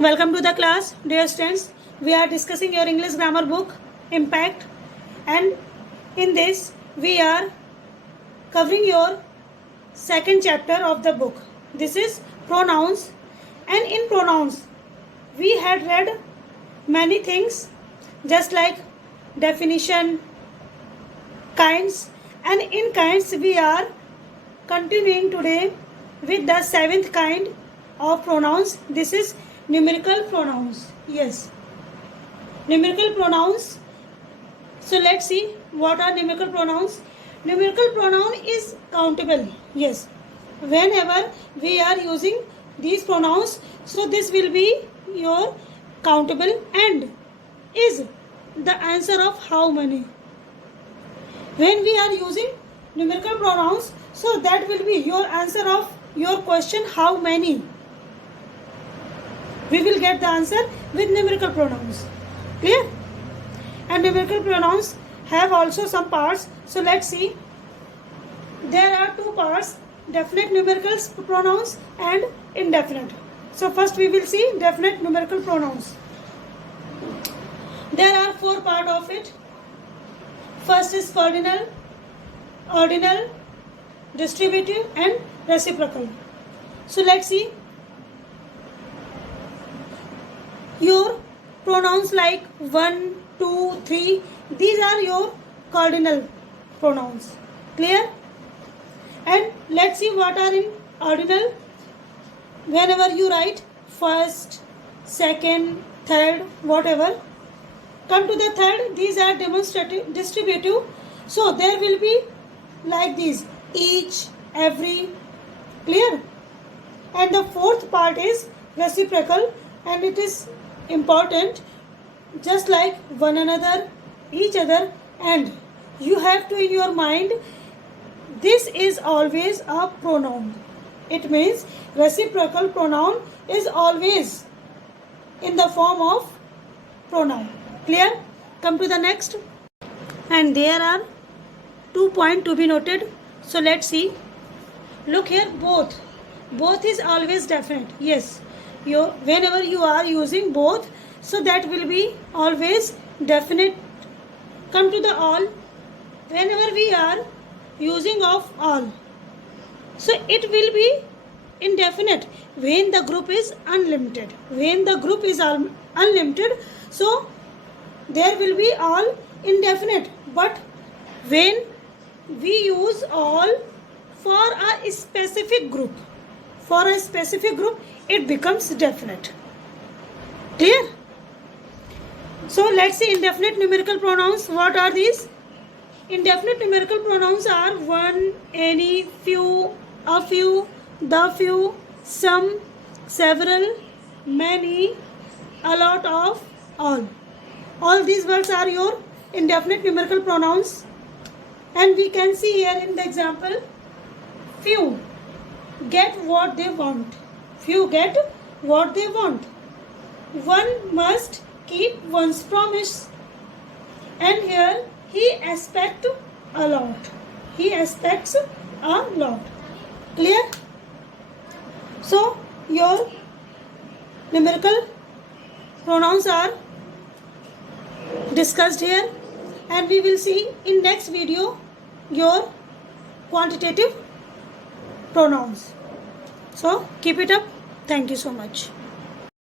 Welcome to the class, dear students. We are discussing your English grammar book, Impact, and in this we are covering your second chapter of the book. This is pronouns, and in pronouns we had read many things just like definition, kinds, and in kinds we are continuing today with the seventh kind of pronouns. This is numerical pronouns. Yes, numerical pronouns. So let's see what are numerical pronouns. Numerical pronoun is countable. Yes, whenever we are using these pronouns, so this will be your countable and is the answer of how many. When we are using numerical pronouns, so that will be your answer of your question, how many. We will get the answer with numerical pronouns. Clear? And numerical pronouns have also some parts. So let's see. There are two parts, definite numerical pronouns and indefinite. So first we will see definite numerical pronouns. There are four parts of it. First is cardinal, ordinal, distributive and reciprocal. So let's see. Your pronouns like 1, 2, 3, these are your cardinal pronouns. Clear? And let's see what are in ordinal. Whenever you write first, second, third, whatever, come to the third, these are demonstrative, distributive. So there will be like these, each, every. Clear? And the fourth part is reciprocal, and it is important, just like one another, each other, and you have to in your mind, this is always a pronoun. It means reciprocal pronoun is always in the form of pronoun. Clear? Come to the next. And there are 2 points to be noted. So let's see. Look here, both. Both is always definite. Yes. Whenever you are using both, so that will be always definite. Come to the all. Whenever we are using of all, so it will be indefinite when the group is unlimited. When the group is unlimited, so there will be all indefinite. But when we use all for a specific group, it becomes definite. Clear? So let's see indefinite numerical pronouns. What are these? Indefinite numerical pronouns are one, any, few, a few, the few, some, several, many, a lot of, all. All these words are your indefinite numerical pronouns. And we can see here in the example, few get what they want. Few get what they want. One must keep one's promise. And here he expects a lot. He expects a lot. Clear? So your numerical pronouns are discussed here, and we will see in next video your quantitative pronouns. So keep it up. Thank you so much.